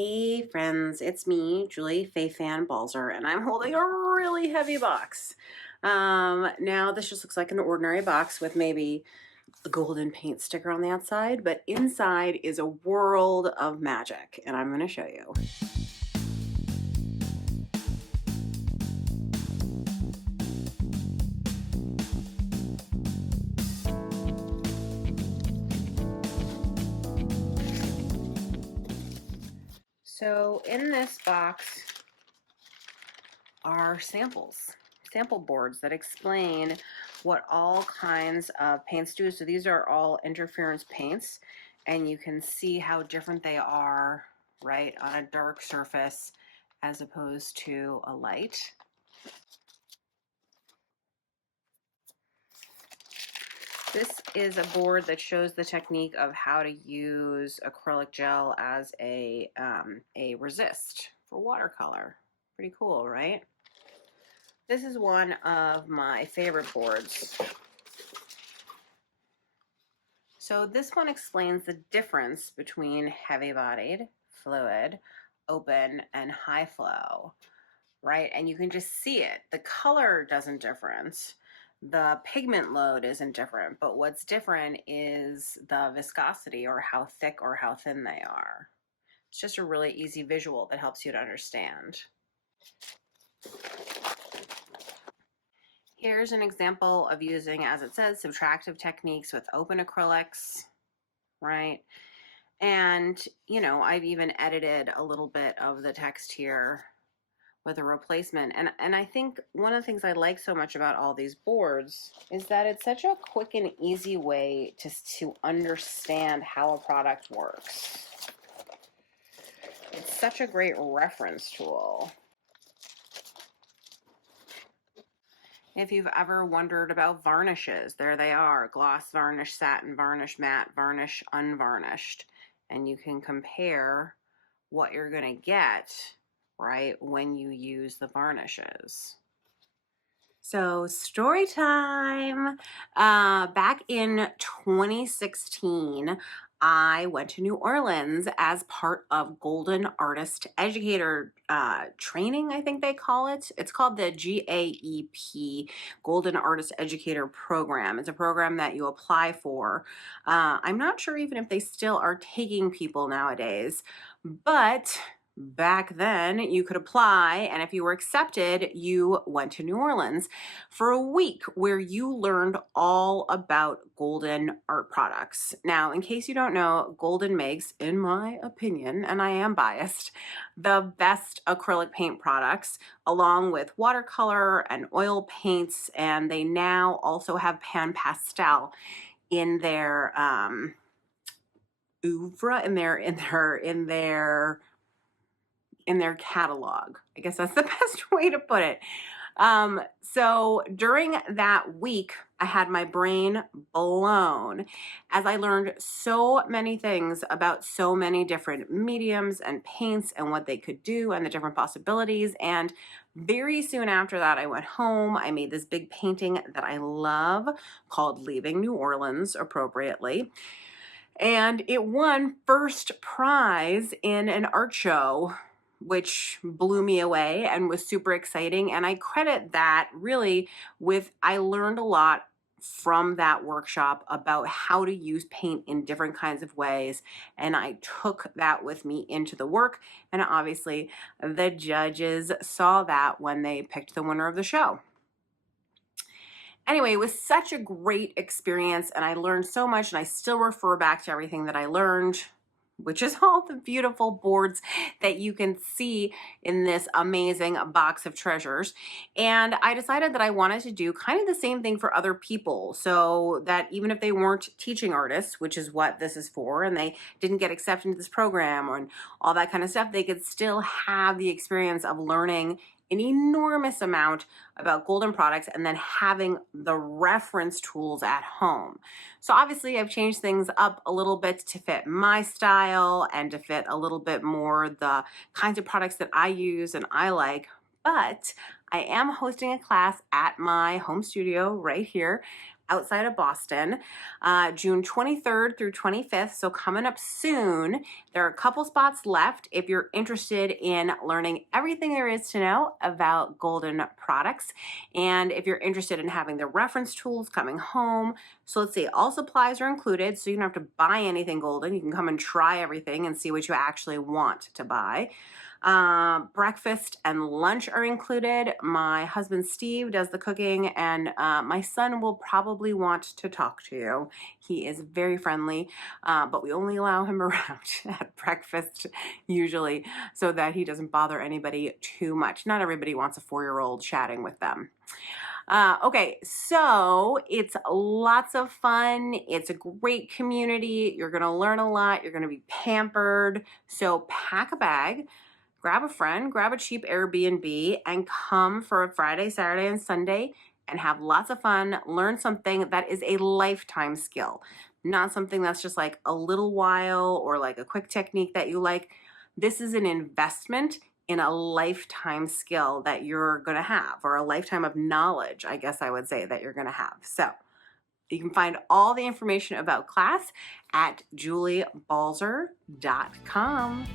Hey friends, it's me, Julie Fei-Fan Balzer, and I'm holding a really heavy box. Now this just looks like an ordinary box with maybe a golden paint sticker on the outside, but inside is a world of magic, and I'm going to show you. So in this box are sample boards that explain what all kinds of paints do. So these are all interference paints, and you can see how different they are, right, on a dark surface as opposed to a light. This is a board that shows the technique of how to use acrylic gel as a resist for watercolor. Pretty cool, right? This is one of my favorite boards. So this one explains the difference between heavy-bodied, fluid, open, and high flow, right? And you can just see it. The color doesn't difference. The pigment load isn't different, but what's different is the viscosity, or how thick or how thin they are. It's just a really easy visual that helps you to understand. Here's an example of using, as it says, subtractive techniques with open acrylics, right? And, you know, I've even edited a little bit of the text here with a replacement. And I think one of the things I like so much about all these boards is that it's such a quick and easy way to understand how a product works. It's such a great reference tool. If you've ever wondered about varnishes, there they are: gloss varnish, satin varnish, matte varnish, unvarnished. And you can compare what you're going to get, right, when you use the varnishes. So story time. Back in 2016, I went to New Orleans as part of Golden Artist Educator Training, I think they call it. It's called the GAEP, Golden Artist Educator Program. It's a program that you apply for. I'm not sure even if they still are taking people nowadays, but back then you could apply, and if you were accepted, you went to New Orleans for a week where you learned all about Golden art products. Now, in case you don't know, Golden makes, in my opinion, and I am biased, the best acrylic paint products, along with watercolor and oil paints, and they now also have pan pastel in their oeuvre, in their catalog. I guess that's the best way to put it. So during that week, I had my brain blown as I learned so many things about so many different mediums and paints and what they could do and the different possibilities. And very soon after that, I went home. I made this big painting that I love called Leaving New Orleans, appropriately. And it won first prize in an art show, which blew me away and was super exciting. And I credit that really with, I learned a lot from that workshop about how to use paint in different kinds of ways. And I took that with me into the work. And obviously the judges saw that when they picked the winner of the show. Anyway, it was such a great experience, and I learned so much, and I still refer back to everything that I learned, which is all the beautiful boards that you can see in this amazing box of treasures. And I decided that I wanted to do kind of the same thing for other people, so that even if they weren't teaching artists, which is what this is for, and they didn't get accepted into this program and all that kind of stuff, they could still have the experience of learning an enormous amount about golden products and then having the reference tools at home. So obviously I've changed things up a little bit to fit my style and to fit a little bit more the kinds of products that I use and I like, but I am hosting a class at my home studio right here outside of Boston, June 23rd through 25th. So coming up soon. There are a couple spots left if you're interested in learning everything there is to know about golden products. And if you're interested in having the reference tools coming home. So let's see, all supplies are included. So you don't have to buy anything golden. You can come and try everything and see what you actually want to buy. Breakfast and lunch are included. My husband Steve does the cooking, and my son will probably want to talk to you. He is very friendly, but we only allow him around at breakfast usually so that he doesn't bother anybody too much. Not everybody wants a 4-year-old chatting with them. Okay, so it's lots of fun. It's a great community. You're going to learn a lot. You're going to be pampered. So pack a bag. Grab a friend, grab a cheap Airbnb, and come for a Friday, Saturday, and Sunday and have lots of fun. Learn something that is a lifetime skill, not something that's just like a little while or like a quick technique that you like. This is an investment in a lifetime skill that you're going to have, or a lifetime of knowledge, I guess I would say, that you're going to have. So you can find all the information about class at juliebalzer.com.